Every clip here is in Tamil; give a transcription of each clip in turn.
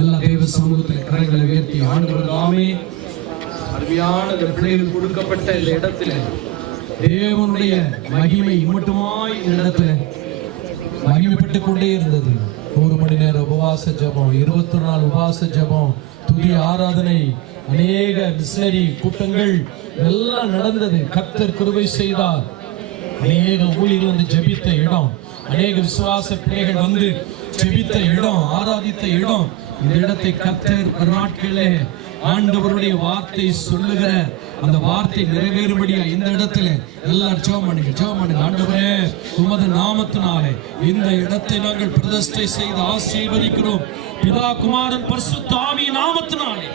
எல்லா தேவ சமூகத்தில் கரங்களை உயர்த்தி ஆண்டவர் தாமே அருமையான இந்த பிள்ளைகள் கொடுக்கப்பட்ட இந்த இடத்துல தேவனுடைய மகிமை மட்டுமாய் இந்த இடத்துல மகிமைப்பட்டுக் கொண்டே இருந்தது. 1 மணி நேர உபவாச ஜெபம், 24 உபவாச ஜெபம், துதி ஆராதனை, அநேக மிஷனரி கூட்டங்கள் எல்லாம் நடந்தது. கர்த்தர் கிருபை செய்தார். அநேக ஊழியர்கள் வந்து ஜெபித்த இடம், அநேக விசுவாச பிள்ளைகள் வந்து ஜெபித்த இடம், ஆராதித்த இடம். இந்த இடத்தை கர்த்தர் ஒரு நாட்களிலே ஆண்டவருடைய வார்த்தை சொல்லுகிற அந்த வார்த்தை நிறைவேறும்படியா இந்த இடத்துல எல்லாரும் ஜெபம் பண்ணுங்க. ஆண்டவரே, உமது நாமத்தினாலே இந்த இடத்தை நாங்கள் பிரதிஷ்டை செய்து ஆசீர்வதிக்கிறோம். பிதா, குமாரன், பரிசுத்த ஆவியின் நாமத்தினாலே.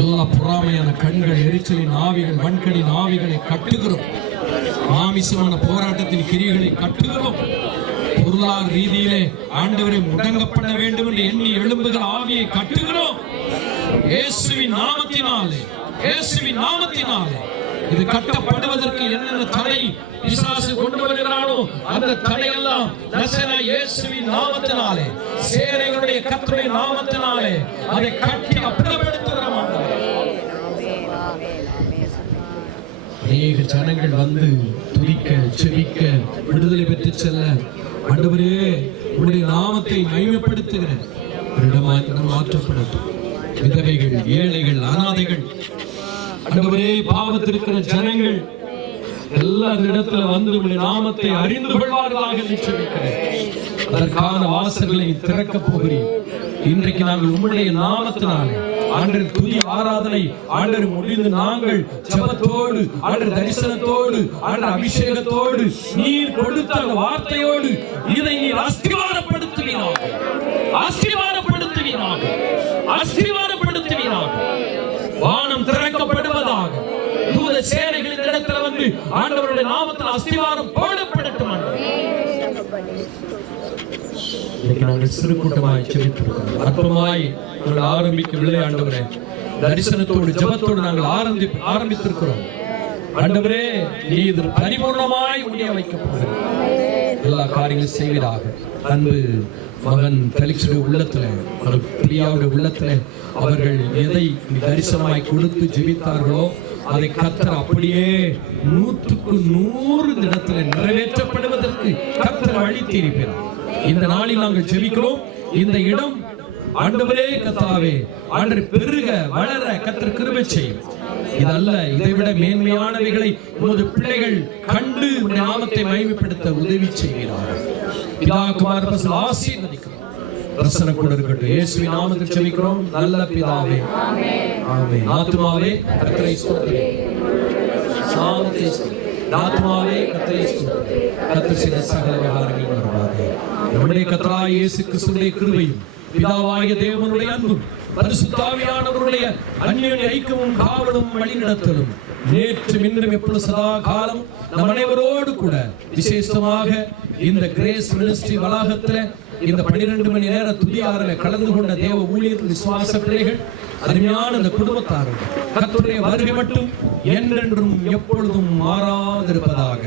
எல்லா பொறாமையான கண்கள், எரிச்சலின் ஆவிகள், வன்கடின் ஆவிகளை கட்டுகிறோம். மாமிசமான போராட்டத்தின் கிரியைகளை கட்டுகிறோம். பொருளாதார ரீதியிலே ஆண்டவரை முடங்கப்பட வேண்டும் என்று எண்ணி எழும்புகிற ஆவியை கட்டுகிறோம். இயேசுவின் நாமத்தினாலே, இயேசுவின் நாமத்தினாலே இது கட்டப்படுவதற்கு என்னென்ன தடை பிசாசு கொண்டு வருகிறானோ அந்த தடையெல்லாம் நசரேய இயேசுவின் நாமத்தினாலே, சேனைகளுடைய கர்த்தருடைய நாமத்தினாலே அதை கட்டி அப்புறப்படுத்துகிறோம். அநேக ஜனங்கள் வந்து துதிக்க, செபிக்க, விடுதலை பெற்று செல்ல ஆண்டவரே உம்முடைய நாமத்தை மகிமைப்படுத்துகிற ஒரு இடமாய் மாற்றப்படட்டும். விதவைகள், ஏழைகள், அனாதைகள், ஆண்டவரே பாவத்திருக்கிற ஜனங்கள் எல்லா இடத்துல வந்து உம்முடைய நாமத்தை அறிந்து கொள்வார்களாக நிச்சயிக்கிறேன். அதற்கான வாசல்களை திறக்க போகிறேன். இன்றைக்கு நாங்கள் உம்முடைய நாமத்தினாலே ஆண்டவர் துதி ஆராதனை ஆண்டவர் முடிந்து நாங்கள் ஜெபத்தோடு, ஆண்டவர் தரிசனத்தோடு, ஆண்டவர் அபிஷேகத்தோடு, நீர் கொடுத்த அந்த வார்த்தையோடு இதை நீர் ஆசீர்வாதப்படுத்துவீராக, ஆசீர்வாதப்படுத்துவீராக, ஆசீர்வாதப்படுத்துவீராக. வானம் திறக்கப்படுவதாக. தூத சேனைகள் இந்த இடத்துல வந்து ஆண்டவருடைய நாமத்தில் ஆசீர்வாதம் போடப்படட்டும். இன்னைக்கு நாங்கள் சிறு கூட்டமாய் செபித்திருக்கிறோம். அற்பமாய் நாங்கள் ஆரம்பிக்கவில்லை ஆண்டவரே. தரிசனத்தோடு, ஜெபத்தோடு நாங்கள் ஆரம்பித்திருக்கிறோம். ஆண்டவரே, நீ இது பரிபூர்ணமாய் முடிய வைக்க போகிறேன். எல்லா காரியங்களும் செய்வீராக. அன்பு மகன் பெலிக்ஸுடைய உள்ளத்துல, பிரியாவுடைய உள்ளத்துல அவர்கள் எதை தரிசனமாய் கொடுத்து ஜெபித்தார்களோ அதை கர்த்தர் அப்படியே 100க்கு 100 இந்த இடத்துல நிறைவேற்றப்படுவதற்கு கர்த்தர் அளித்திருக்கிறார். இந்த நாளில் நாங்கள் ஜெபிக்கிறோம். இந்த இடம் ஆண்டவரே கர்த்தாவே, ஆண்டவர் பெருக வளர கர்த்தர் கிருபை செய்யும். இதல்ல, இதைவிட மேன்மையானவைகளை உமது பிள்ளைகள் கண்டு உம்முடைய நாமத்தை மகிமைப்படுத்த உதவி செய்கிறார்கள். பிதா, குமாரன், பரிசுத்த ஆசீர்வதிக்கிறோம். பிரசன்னம் கூட இருக்கட்டும். இயேசுவின் நாமத்தில் ஜெபிக்கிறோம் நல்ல பிதாவே, ஆமென். ஆத்துமாவே கர்த்தரை ஸ்தோத்திரி, சாந்தே ஆத்துமாவே கர்த்தரை ஸ்தோத்திரி. கர்த்தர் செய்த சகல விகாரங்கள் மறவாதே. நம்முடைய கர்த்தராகிய இயேசு கிறிஸ்துவின் கிருபையும், பிதாவாகிய தேவனுடைய அன்பும், பரிசுத்த ஆவியானவருடைய அன்யோன்ய ஐக்கியமும் காவலும் வழிநடத்தலும் நேற்றும் இன்றும் எப்பொழுதும் சதா காலம் நம் அனைவரோடு கூட விசேஷமாக இந்த கிரேஸ் மினிஸ்ட்ரி வளாகத்தில் இந்த 12 மணி நேர துதி ஆராதனையில் கலந்து கொண்ட தேவ ஊழியர்கள், விசுவாச பிள்ளைகள், அருமையான இந்த குடும்பத்தார்கள் கர்த்தருடைய வருகை மட்டும் என்றென்றும் எப்பொழுதும் மாறாதிருப்பதாக.